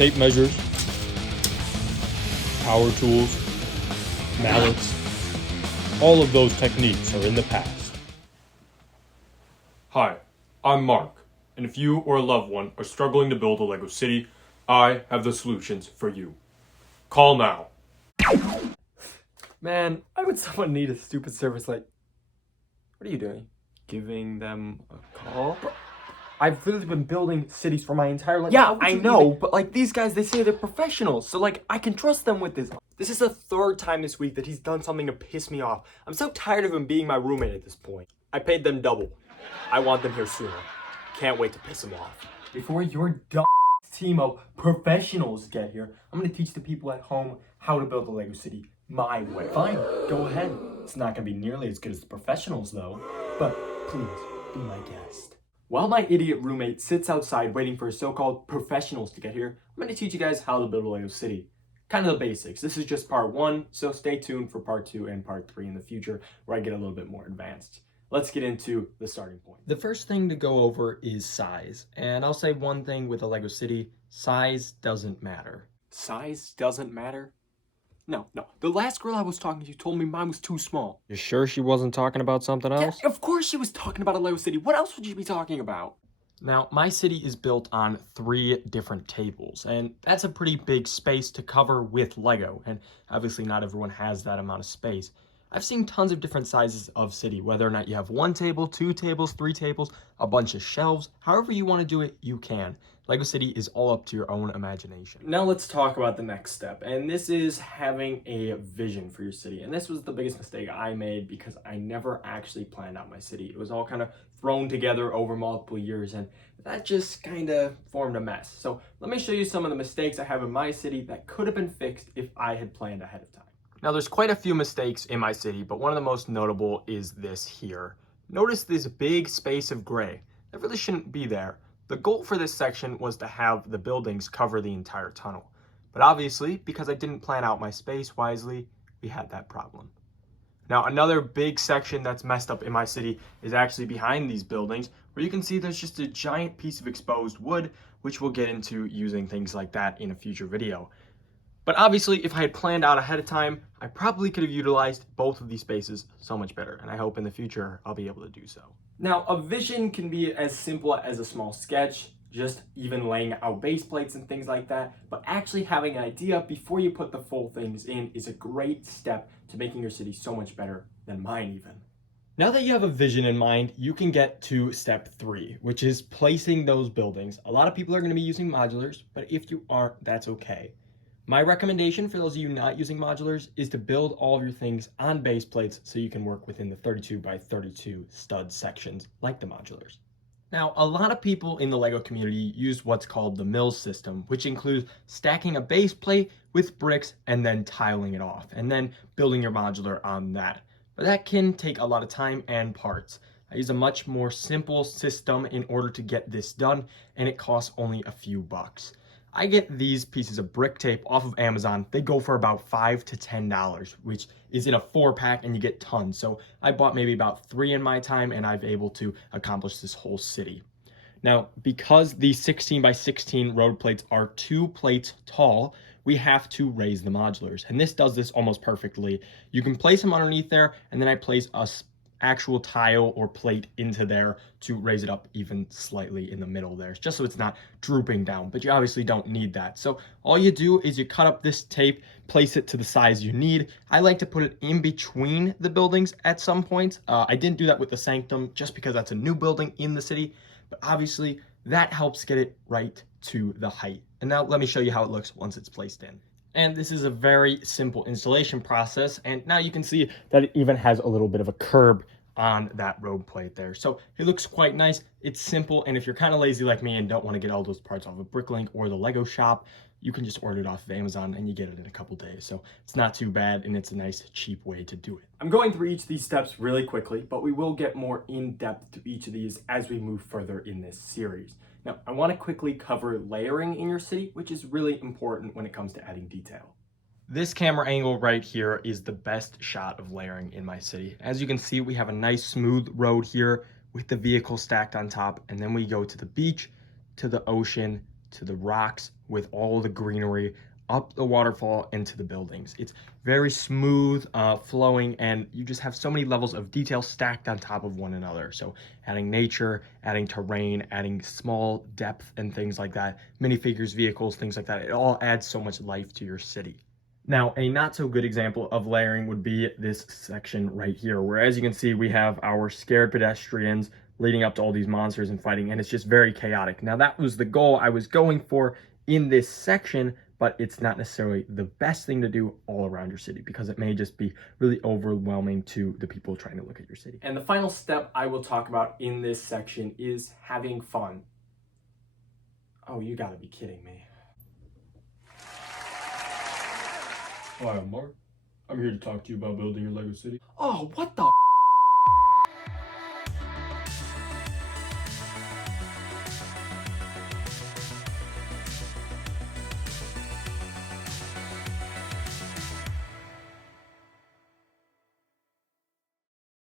tape measures, power tools, mallets, all of those techniques are in the past. Hi, I'm Mark, and if you or a loved one are struggling to build a Lego city, I have the solutions for you. Call now. Man, why would someone need a stupid service like... What are you doing? Giving them a call? Bro, I've literally been building cities for my entire life. Yeah, I know, but like these guys, they say they're professionals, so like I can trust them with this. This is the third time this week that he's done something to piss me off. I'm so tired of him being my roommate at this point. I paid them double. I want them here sooner. Can't wait to piss him off. Before your dumb team of professionals get here, I'm gonna teach the people at home how to build a Lego city my way. Fine, go ahead. It's not gonna be nearly as good as the professionals though, but please be my guest. While my idiot roommate sits outside waiting for so-called professionals to get here, I'm gonna teach you guys how to build a Lego city. Kind of the basics. This is just part 1, so stay tuned for part 2 and part 3 in the future where I get a little bit more advanced. Let's get into the starting point. The first thing to go over is size. And I'll say one thing with a Lego city, size doesn't matter. Size doesn't matter? No. The last girl I was talking to told me mine was too small. You sure she wasn't talking about something else? Yeah, of course she was talking about a Lego city. What else would she be talking about? Now, my city is built on 3 different tables, and that's a pretty big space to cover with Lego, and obviously not everyone has that amount of space. I've seen tons of different sizes of city, whether or not you have 1 table, 2 tables, 3 tables, a bunch of shelves. However you want to do it, you can. Lego City is all up to your own imagination. Now let's talk about the next step, and this is having a vision for your city. And this was the biggest mistake I made because I never actually planned out my city. It was all kind of thrown together over multiple years, and that just kind of formed a mess. So let me show you some of the mistakes I have in my city that could have been fixed if I had planned ahead of time. Now there's quite a few mistakes in my city, but one of the most notable is this here. Notice this big space of gray. That really shouldn't be there. The goal for this section was to have the buildings cover the entire tunnel. But obviously, because I didn't plan out my space wisely, we had that problem. Now another big section that's messed up in my city is actually behind these buildings, where you can see there's just a giant piece of exposed wood, which we'll get into using things like that in a future video. But obviously, if I had planned out ahead of time, I probably could have utilized both of these spaces so much better, and I hope in the future I'll be able to do so. Now, a vision can be as simple as a small sketch, just even laying out base plates and things like that, but actually having an idea before you put the full things in is a great step to making your city so much better than mine even. Now that you have a vision in mind, you can get to step 3, which is placing those buildings. A lot of people are going to be using modulars, but if you aren't, that's okay. My recommendation for those of you not using modulars is to build all of your things on base plates so you can work within the 32 by 32 stud sections like the modulars. Now, a lot of people in the Lego community use what's called the mill system, which includes stacking a base plate with bricks and then tiling it off, and then building your modular on that. But that can take a lot of time and parts. I use a much more simple system in order to get this done, and it costs only a few bucks. I get these pieces of brick tape off of Amazon. They go for about $5 to $10, which is in a 4-pack and you get tons. So I bought maybe about 3 in my time and I've able to accomplish this whole city. Now, because these 16 by 16 road plates are 2 plates tall, we have to raise the modulars. And this does this almost perfectly. You can place them underneath there, and then I place a actual tile or plate into there to raise it up even slightly in the middle there, just so it's not drooping down, but you obviously don't need that. So all you do is you cut up this tape, place it to the size you need. I like to put it in between the buildings at some points. I didn't do that with the Sanctum just because that's a new building in the city, but obviously that helps get it right to the height. And now let me show you how it looks once it's placed in. And this is a very simple installation process. And now you can see that it even has a little bit of a curb on that road plate there. So it looks quite nice. It's simple. And if you're kind of lazy like me and don't want to get all those parts off of Bricklink or the Lego shop, you can just order it off of Amazon and you get it in a couple days. So it's not too bad, and it's a nice, cheap way to do it. I'm going through each of these steps really quickly, but we will get more in depth to each of these as we move further in this series. Now, I want to quickly cover layering in your city, which is really important when it comes to adding detail. This camera angle right here is the best shot of layering in my city. As you can see, we have a nice smooth road here with the vehicle stacked on top, and then we go to the beach, to the ocean, to the rocks with all the greenery, up the waterfall into the buildings. It's very smooth, flowing, and you just have so many levels of detail stacked on top of one another. So adding nature, adding terrain, adding small depth and things like that, minifigures, vehicles, things like that. It all adds so much life to your city. Now, a not so good example of layering would be this section right here, where as you can see, we have our scared pedestrians leading up to all these monsters and fighting, and it's just very chaotic. Now, that was the goal I was going for in this section, but it's not necessarily the best thing to do all around your city because it may just be really overwhelming to the people trying to look at your city. And the final step I will talk about in this section is having fun. Oh, you gotta be kidding me. Hi, I'm Mark. I'm here to talk to you about building your Lego city. Oh, what the